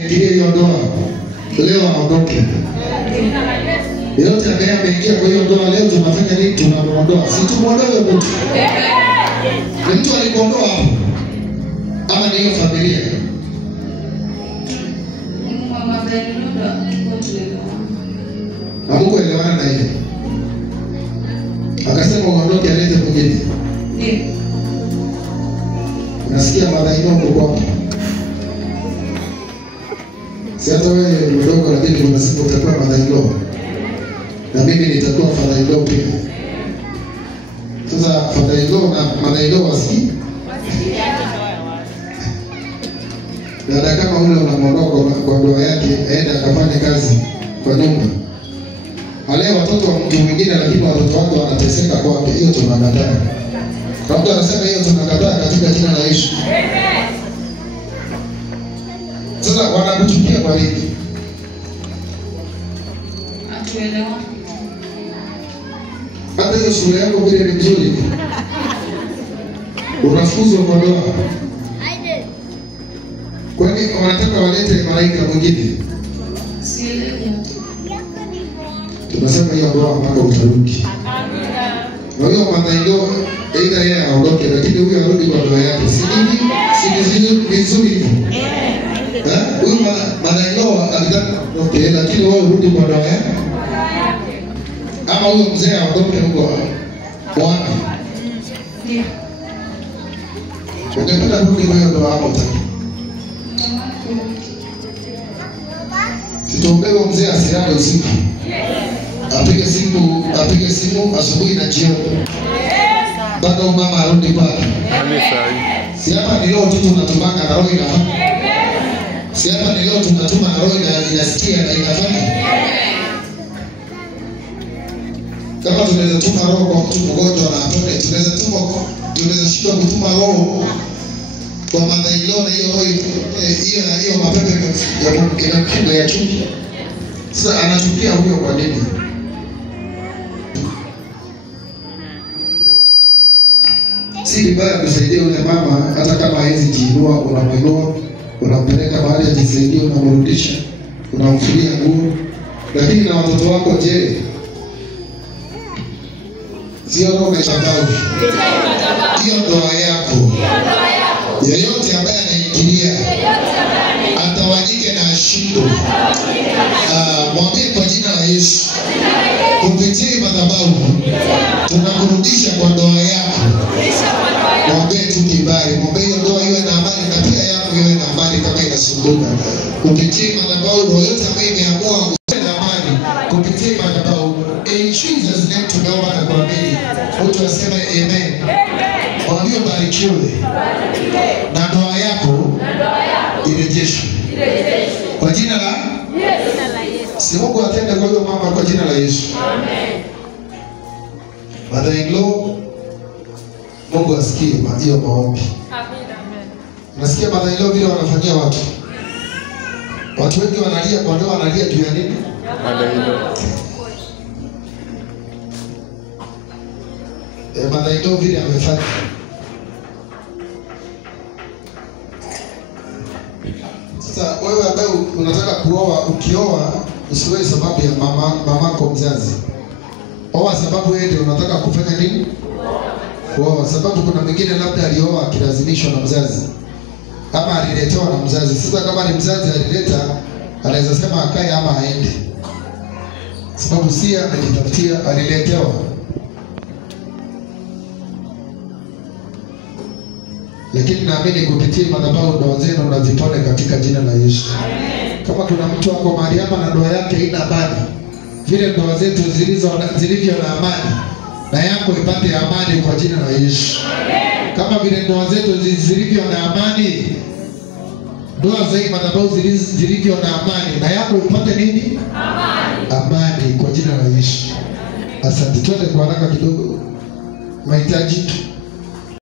Hiyo ndoa leo aondoke. Yote ameingia kwa hiyo ndoa leo tunafanya nini? Tunamuondoa. Si tumuondoe mtu. Ni mtu alikuondoa hapo. Ama ni hiyo familia. Mama Zainab hakuelewana na yeye. Akasema uondoke alete mwingine. Ndio. Nasikia madhaino kwa si hata wewe mdogo lakini kuna siku utakuwa madhaino. Na mimi nitakuwa fadhailo pia. Sasa fadhailo na madhaino wasiki. Dada kama ule unamwondoa kwa ndoa yake aende akafanye kazi kwa nyumba. Wale watoto wa mtu mwingine lakini watoto wake wanateseka kwake, hiyo tunakataa. Kwa mtu anasema hiyo tunakataa katika jina la Yesu. Sasa wanakuchukia kwa nini? Atuelewa. Hata hiyo sura yako vile ni mzuri. Unafukuzwa kwa ndoa. Kwani wanataka walete malaika mwingine? Sielewi. Tunasema hiyo ndoa mpaka utarudi. Amina. Na hiyo madhaino aidha yeye aondoke lakini huyu arudi kwa ndoa yake. Si vizuri hivyo. Huyu madhaino alitaka okay lakini wewe urudi kwa ndoa yake. Ama huyo mzee aondoke huko. Bwana. Ndio. Ungependa kurudi kwa ndoa hapo utaki. Sitombele mzee asirado usiku. Apige simu asubuhi na jioni. Mpaka mama arudi kwake. Si hapa ni leo tu tunatumanga na roho inafanya. Si hapa ni leo tunatuma na roho inasikia na inafanya. Kama tunaweza tuma roho kwa mtu mgonjwa na apone, tunaweza shindwa kutuma roho kwa madhailo na hiyo mapepe ya ya chuki. Sasa anachukia huyo kwa nini? Si vibaya kusaidia yule mama hata kama hawezi jiinua, unamuinua, unampeleka mahali ajisaidie, unamrudisha, unamfulia nguo. Lakini na watoto wako je? Sio roho shambao. Hiyo ndoa yako. Yeyote ambaye anaingilia atawanyike na ashindwe. Mwambie kwa jina la Yesu. Kupitia madhabahu tunakurudisha kwa ndoa yako. Mwambie tu kibali, mwambie hiyo ndoa iwe na amani na pia yako iwe na amani kama inasumbuka. Kupitia madhabahu yoyote ambayo imeamua kuwa na amani, kupitia madhabahu. In Jesus name tunaomba na kuamini. Mtu aseme amen. Mwambie barikiwe. Na ndoa yako irejeshwe. Kwa jina la Si Mungu atende kwa hiyo mama kwa jina la Yesu. Amen. Mother-in-law, Mungu asikie hiyo maombi. Amina. Nasikia mother-in-law vile wanafanyia watu. Watu wengi wanalia kwa ndoa, wanalia juu ya nini? Mother-in-law. Mother-in-law vile amefanya. Sasa wewe ambaye unataka kuoa, ukioa usiwe sababu ya mamako mzazi. Oa sababu wewe ndio unataka kufanya nini? Kuoa. Sababu kuna mwingine labda alioa akilazimishwa na mzazi. Ama aliletewa na mzazi. Sasa kama ni mzazi alileta, anaweza sema akae ama aende. Sababu si amejitafutia, aliletewa. Lakini naamini kupitia madhabahu ndoa zenu na zipone katika jina la Yesu. Amen. Kama kuna mtu wako mahali hapa na ndoa yake haina amani, vile ndoa zetu zilivyo na amani, na yako ipate amani kwa jina la Yesu. Amen. Kama vile ndoa zetu zilivyo na amani, ndoa za madhabahu zilivyo na amani, na yako ipate nini? Amani. Amani kwa jina la Yesu. Asante. Twende kwa haraka kidogo. Mahitaji